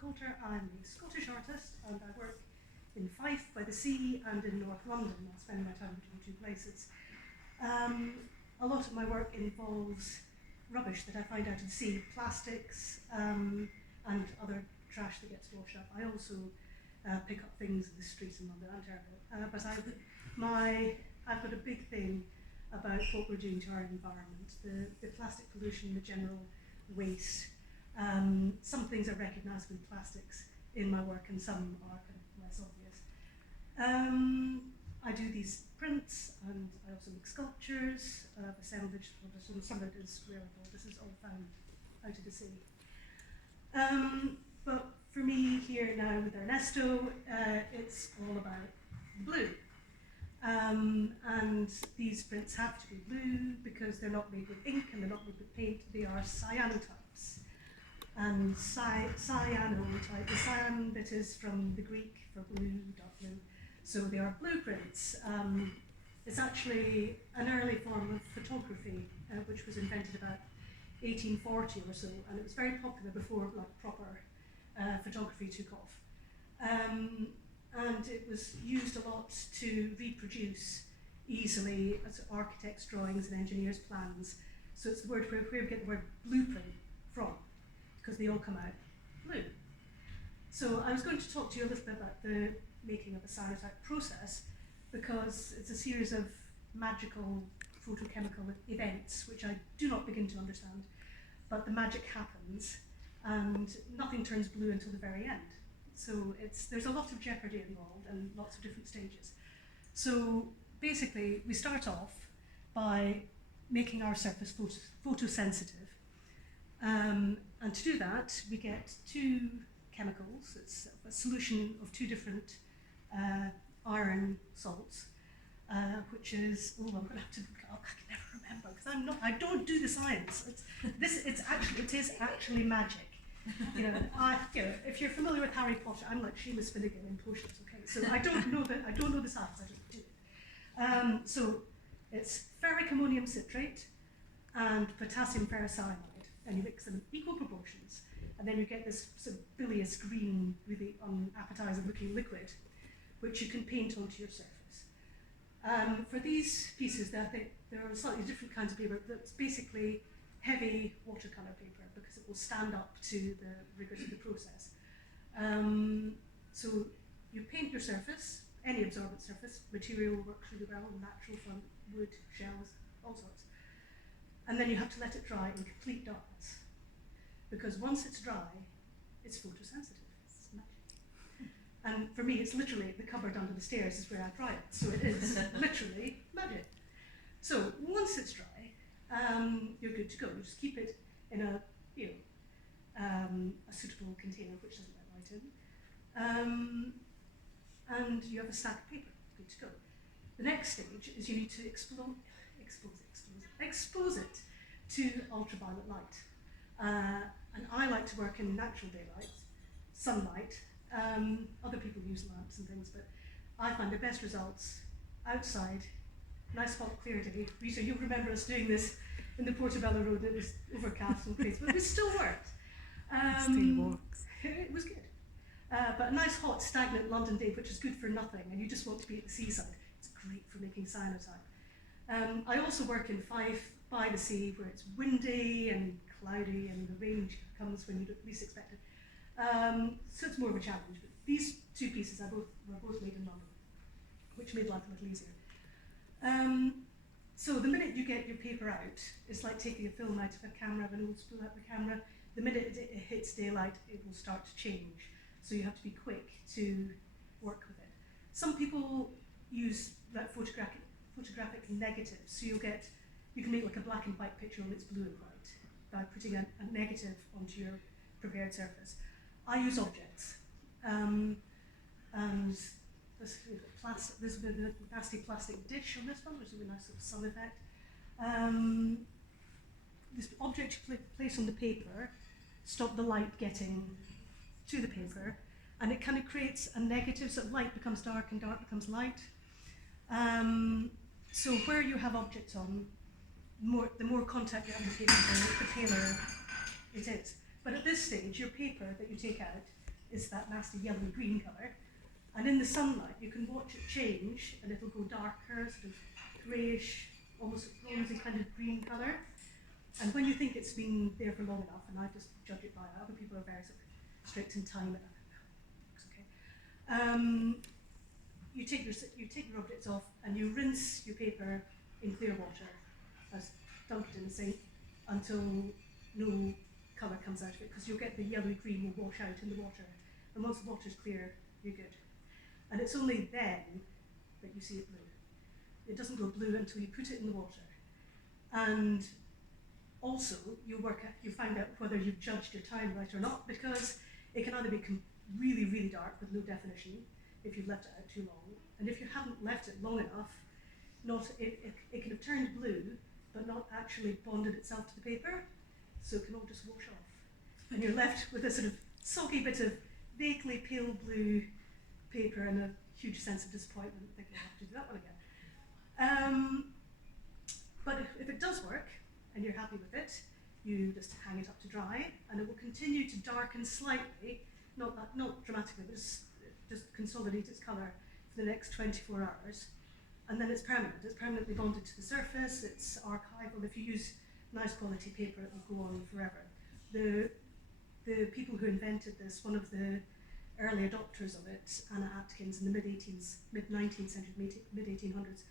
Coulter. I'm a Scottish artist and I work in Fife by the sea and in North London. I spend my time between two places. A lot of my work involves rubbish that I find out at sea, plastics and other trash that gets washed up. I also pick up things in the streets in London. I'm terrible. But I've got a big thing about what we're doing to our environment, the plastic pollution, the general waste. Some things are recognisable plastics in my work and some are kind of less obvious. I do these prints and I also make sculptures, assemblage, and some of it is wearable. This is all found out of the sea. But for me here now with Ernesto, it's all about blue. And these prints have to be blue because they're not made with ink and they're not made with paint, they are cyanotypes. And cyanotype, the cyan bit is from the Greek for blue, dark blue, so they are blueprints. It's actually an early form of photography, which was invented about 1840 or so, and it was very popular before proper photography took off. And it was used a lot to reproduce easily as architects' drawings and engineers' plans. So it's the word where we get the word blueprint from, because they all come out blue. So I was going to talk to you a little bit about the making of a cyanotype process, because it's a series of magical photochemical events which I do not begin to understand, but the magic happens and nothing turns blue until the very end. So there's a lot of jeopardy involved and lots of different stages. So basically we start off by making our surface photosensitive. And to do that we get two chemicals. It's a solution of two different iron salts, which is, I'm going to have to look it up, I can never remember because I don't do the science. It is actually magic. If you're familiar with Harry Potter, I'm like Seamus Finnegan in potions, okay? So I don't know the science, I just do it. So it's ferric ammonium citrate and potassium ferrocyanide, and you mix them in equal proportions, and then you get this sort of bilious green, really unappetizing looking liquid, which you can paint onto your surface. For these pieces, there are slightly different kinds of paper. That's basically heavy watercolor paper because it will stand up to the rigors of the process. So you paint your surface, any absorbent surface, material will work really well, natural from wood, shells, all sorts. And then you have to let it dry in complete darkness, because once it's dry, it's photosensitive. It's magic. And for me, it's literally the cupboard under the stairs is where I dry it, so it is literally magic. So once it's dry, you're good to go. You just keep it in a suitable container which doesn't let light in, and you have a stack of paper, good to go. The next stage is you need to expose it to ultraviolet light. And I like to work in natural daylight, sunlight. Other people use lamps and things, but I find the best results outside, nice hot clear day. Rita, you'll remember us doing this in the Portobello Road. It was overcast and crazy, but it still worked. Still works. It was good. But a nice hot stagnant London day, which is good for nothing, and you just want to be at the seaside. It's great for making cyanotype. I also work in Fife by the sea, where it's windy and cloudy and the rain comes when you least expect it. So it's more of a challenge. But these two pieces were both made in London, which made life a little easier. So the minute you get your paper out, it's like taking a film out of a camera, an old spool out of a camera. The minute it hits daylight, it will start to change. So you have to be quick to work with it. Some people use like photographic negatives. So you can make like a black and white picture and it's blue and white by putting a negative onto your prepared surface. I use objects. And there's a bit of a nasty plastic dish on this one, which is a nice sort of sun effect. This object you place on the paper stop the light getting to the paper, and it kind of creates a negative, so light becomes dark and dark becomes light. So where you have objects on, the more contact you have with the paper, the paler it is. But at this stage, your paper that you take out is that nasty yellowy green colour. And in the sunlight, you can watch it change, and it'll go darker, sort of greyish, almost bronzy kind of green colour. And when you think it's been there for long enough, and I just judge it by that, other people are very sort of strict in time, and looks okay. You take your objects off, and you rinse your paper in clear water, as dunked in the sink, until no colour comes out of it, because you'll get the yellowy green will wash out in the water. And once the water's clear, you're good. And it's only then that you see it blue. It doesn't go blue until you put it in the water. And also, you find out whether you've judged your time right or not, because it can either be really, really dark with low definition if you've left it out too long, and if you haven't left it long enough, it can have turned blue, but not actually bonded itself to the paper, so it can all just wash off. And you're left with a sort of soggy bit of vaguely pale blue paper and a huge sense of disappointment, thinking I have to do that one again. But if it does work, and you're happy with it, you just hang it up to dry, and it will continue to darken slightly, not dramatically, but just consolidate its colour for the next 24 hours. And then it's permanent. It's permanently bonded to the surface. It's archival. If you use nice quality paper, it will go on forever. The people who invented this, one of the early adopters of it, Anna Atkins, in the mid-19th century, mid-1800s,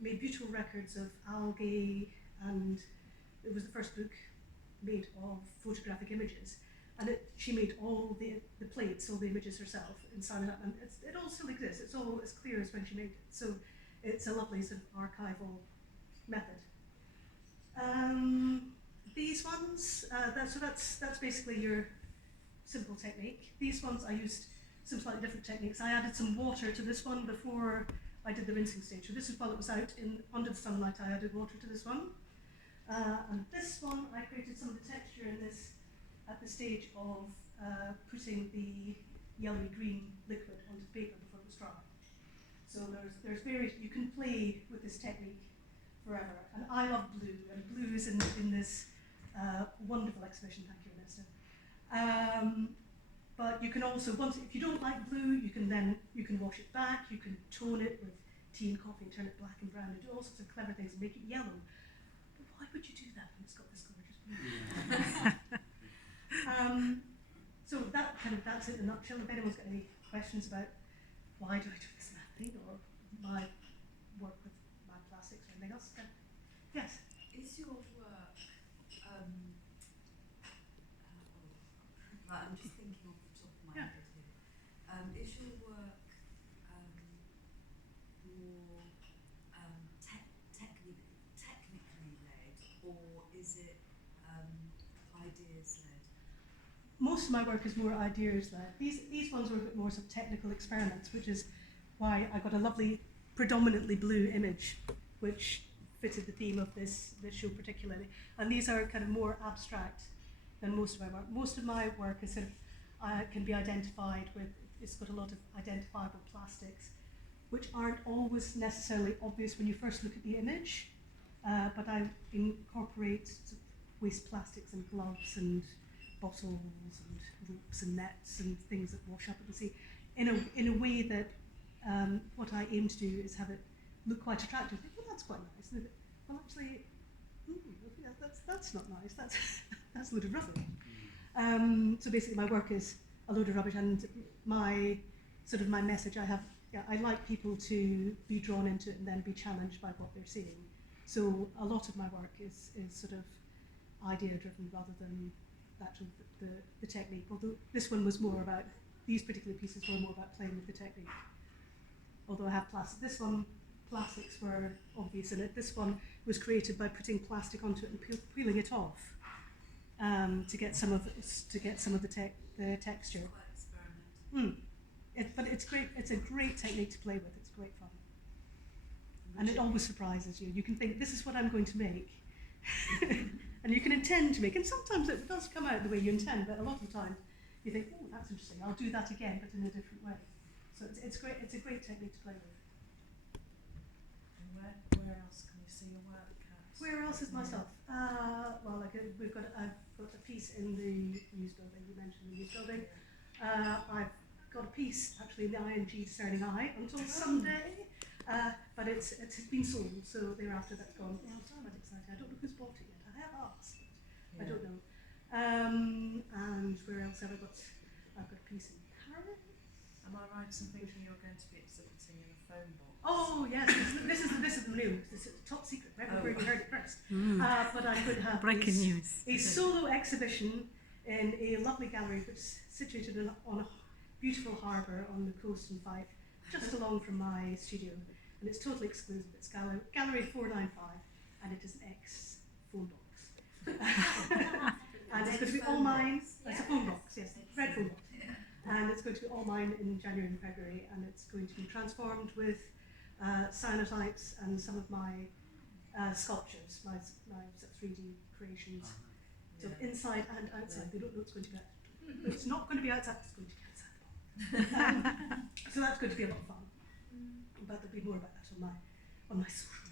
made beautiful records of algae, and it was the first book made of photographic images. And she made all the plates, all the images herself in cyanotype, and it all still exists. It's all as clear as when she made it. So it's a lovely sort of archival method. These ones, that's basically your simple technique. These ones I used some slightly different techniques. I added some water to this one before I did the rinsing stage. So this is while it was out under the sunlight. I added water to this one, and this one I created some of the texture in this at the stage of putting the yellowy green liquid onto the paper before it was dry. So there's various, you can play with this technique forever. And I love blue, and blue is in this wonderful exhibition, thank you, Ernesto. But you can also, if you don't like blue, you can wash it back, you can tone it with tea and coffee and turn it black and brown and do all sorts of clever things and make it yellow. But why would you do that when it's got this gorgeous blue? So that's it in a nutshell. If anyone's got any questions about why do I do this method or my work with my plastics or anything else, then yes. Is your work, right, I'm just thinking off the top of my head here. Is your work more technically led, or is it ideas led? Most of my work is more ideas-led. These ones were a bit more sort of technical experiments, which is why I got a lovely, predominantly blue image, which fitted the theme of this show particularly. And these are kind of more abstract than most of my work. Most of my work is sort of can be identified with. It's got a lot of identifiable plastics, which aren't always necessarily obvious when you first look at the image. But I incorporate sort of waste plastics and gloves and bottles and ropes and nets and things that wash up at the sea in a way that what I aim to do is have it look quite attractive. Well, that's quite nice. Well, actually, that's not nice. That's a load of rubbish. So basically, my work is a load of rubbish, and my message. I like people to be drawn into it and then be challenged by what they're seeing. So a lot of my work is sort of idea driven rather than actual the technique. Although this one was more about, these particular pieces were more about playing with the technique. Although I have plastic. This one, plastics were obvious in it. This one was created by putting plastic onto it and peeling it off to get some of the texture. Quite experimental. But it's great. It's a great technique to play with. It's great fun, and it always surprises you. You can think, this is what I'm going to make, and you can intend to make. And sometimes it does come out the way you intend, but a lot of the time you think, oh, that's interesting. I'll do that again, but in a different way. So it's great. It's a great technique to play with. And where else can we see your work? Where else is my stuff? Well, I've got a piece in the news building. You mentioned the news building. I've got a piece actually in the ING Discerning Eye until Sunday, but it's been sold, so thereafter that's gone. Oh, so I'm excited. I don't know who's bought it yet. I have asked, but I don't know. And where else have I got? I've got a piece in Paris. Am I right in thinking you're going to be exhibiting in a phone box? Oh yes, this is the news. This is top secret. Everybody heard it first. But I could have Breaking news. a solo exhibition in a lovely gallery which is situated on a beautiful harbour on the coast in Fife, just along from my studio, and it's totally exclusive. It's gallery 495, and it is an X phone box. And it's going to be all mine. It's a phone box, yes, red phone box. And it's going to be all mine in January and February, and it's going to be transformed with cyanotypes and some of my sculptures, my sort of 3D creations. So inside and outside, they don't know it's going to be outside. It's not going to be outside, it's going to be outside the box. So that's going to be a lot of fun. But there'll be more about that on my social